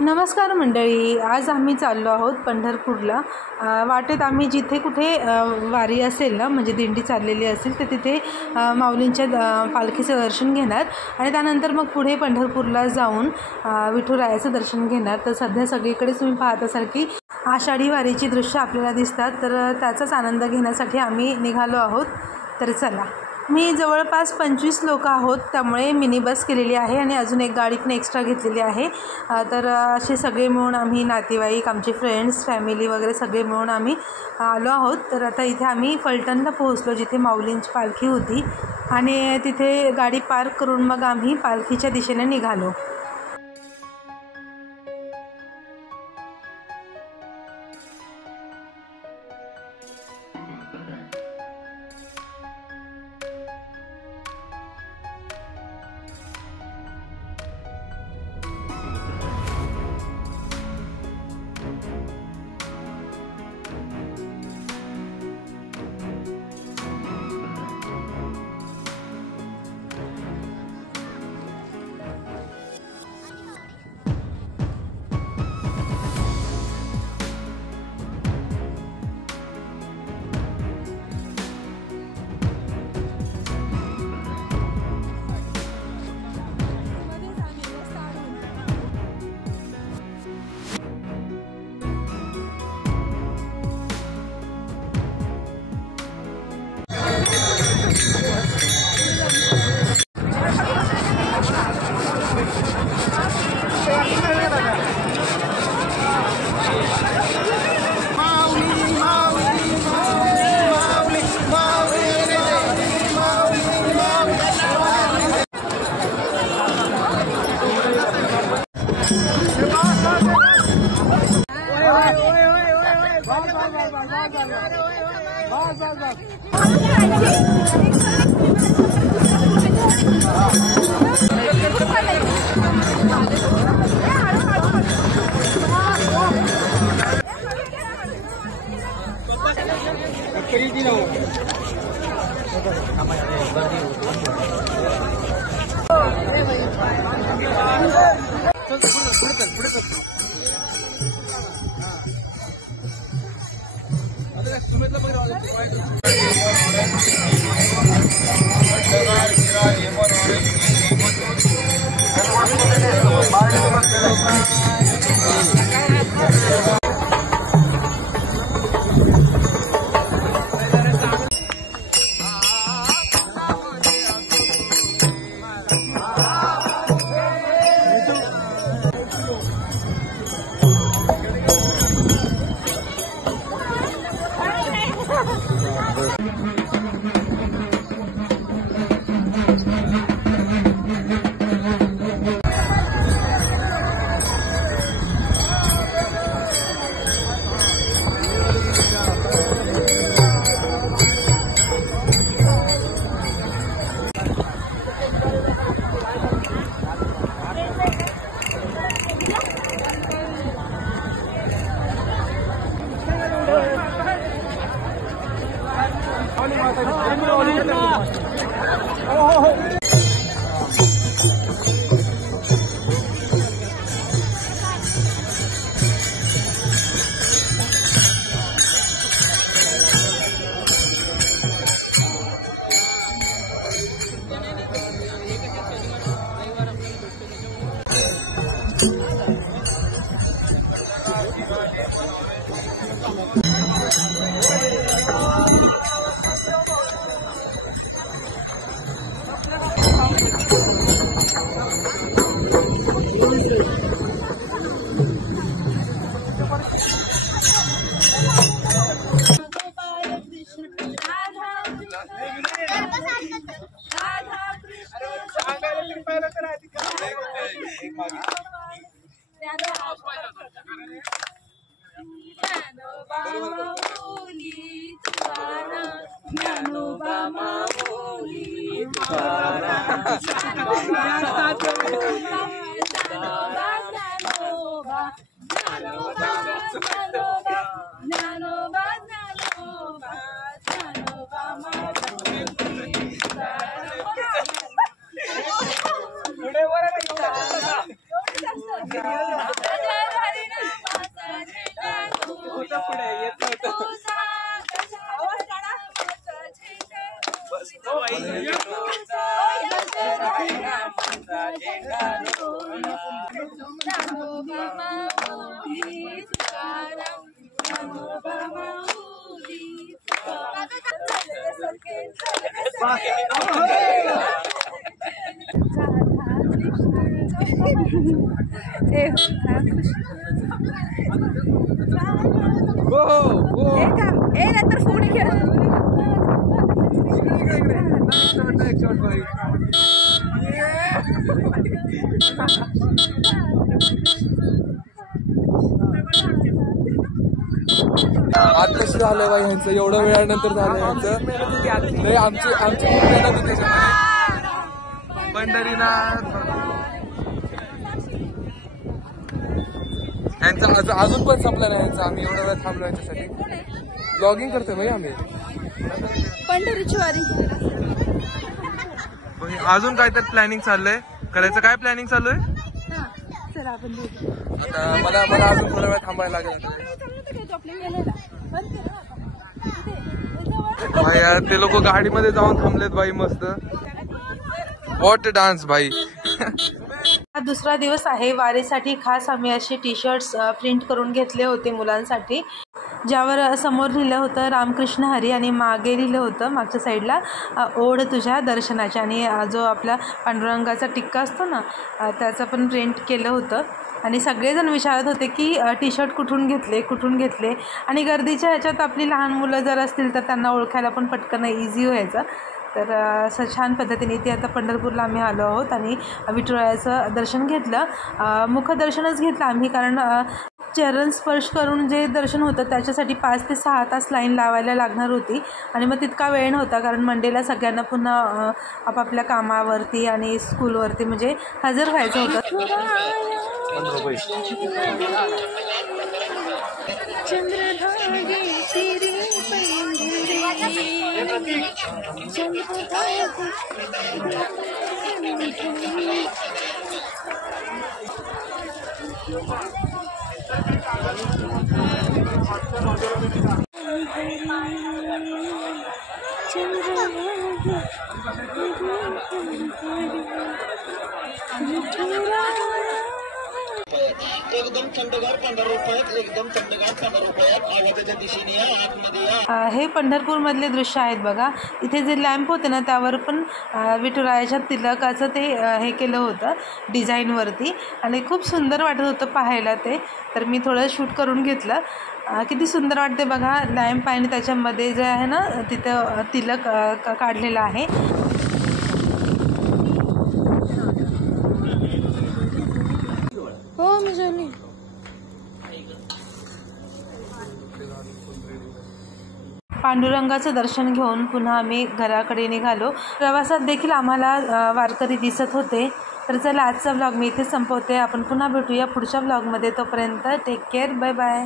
नमस्कार मंडळी, आज आम्ही चाललो आहोत पंढरपूरला। वाटेत आम्ही जिथे कुठे वारी असेल ना, म्हणजे दिंडी चाललेली असेल तर तिथे माऊलींच्या पालखीचं दर्शन घेणार आणि त्यानंतर मग पुढे पंढरपूरला जाऊन विठुरायाचं दर्शन घेणार। तर सध्या सगळीकडेच तुम्ही पाहत असाल की आषाढी वारीची दृश्य आपल्याला दिसतात, तर त्याचाच आनंद घेण्यासाठी आम्ही निघालो आहोत। तर चला, मी जवळपास 25 लोक आहोत, त्यामुळे मिनी बस केलेली आहे आणि अजून एक गाडी पण एक्स्ट्रा घेतलेली आहे। तर असे सगळे मिळून आम्ही नातेवाईक, आमचे फ्रेंड्स, फॅमिली वगैरे सगळे मिळून आम्ही आलो आहोत। तर आता इथे आम्ही फलटणला पोहोचलो, जिथे माऊलींची पालखी होती, आणि तिथे गाडी पार्क करून मग आम्ही पालखीच्या दिशेने निघालो। नंतर फोन खेळ आत्ताच झालं बाई ह्यांचं, एवढ्या वेळानंतर झालं ह्यांचं. नाही आमची खूप मेहनत होती त्याच्यामध्ये. पंढरीनाथ ह्यांचं अजून पण संपलं नाही ह्यांचं. आम्ही एवढा वेळ थांबलो ह्यांच्यासाठी. ब्लॉगिंग करतोय बाई आम्ही. पंढरीची वारी. अजून काय तर प्लॅनिंग चाललंय करायचं. काय प्लॅनिंग चालू आहे आता? मला अजून थोडा वेळ थांबायला लागेल. यार ते लोक गाडीमध्ये जाऊन थांबलेत बाई मस्त. व्हॉट डान्स भाई. हा दुसरा दिवस आहे वारीसाठी. खास आम्ही असे टी शर्ट्स प्रिंट करून घेतले होते मुलांसाठी, ज्यावर समोर लिहिलं होतं रामकृष्ण हरी आणि मागे लिहिलं होतं मागच्या साईडला ओढ तुझ्या दर्शनाची. आणि जो आपला पांडुरंगाचा टिक्का असतो ना त्याचं पण प्रिंट केलं होतं. आणि सगळेजण विचारत होते की टी शर्ट कुठून घेतले. आणि गर्दीच्या ह्याच्यात आपली लहान मुलं जर असतील तर त्यांना ओळखायला पण पटकन इझी व्हायचं. तर असं छान पद्धतीने इथे आता पंढरपूरला आम्ही आलो आहोत आणि विठुरायाचं दर्शन घेतलं. मुखदर्शनच घेतलं आम्ही, कारण चरण स्पर्श करून जे दर्शन होतं त्याच्यासाठी 5 ते 6 तास लाईन लावायला लागणार होती. आणि मग तितका वेळ नव्हता, कारण मंडेला सगळ्यांना पुन्हा आपापल्या कामावरती आणि स्कूलवरती म्हणजे हजर व्हायचं होतं. एकदम थंडगार 15 रुपयात, एकदम थंडगार 15 रुपयात. आवाजाच्या दिशेने या, आतमध्ये या. हे पंढरपूरमधले दृश्य आहेत बघा. इथे जे लॅम्प होते ना त्यावर पण विठुरायाच्या तिलकाचं ते हे केलं होतं डिझाईनवरती, आणि खूप सुंदर वाटत होतं पाहायला ते. तर मी थोडं शूट करून घेतलं. किती सुंदर वाटते बघा. लॅम्प आणि त्याच्यामध्ये जे आहे ना तिथं तिलक काढलेलं आहे. हो मी जेवली. पांडुरंगाचं दर्शन घेऊन पुन्हा आम्ही घराकडे निघालो. प्रवासात देखील आम्हाला वारकरी दिसत होते. तर चला आजचा व्लॉग मी इथे संपवते. आपण पुन्हा भेटूया पुढच्या व्लॉगमध्ये. तोपर्यंत टेक केअर. Bye bye.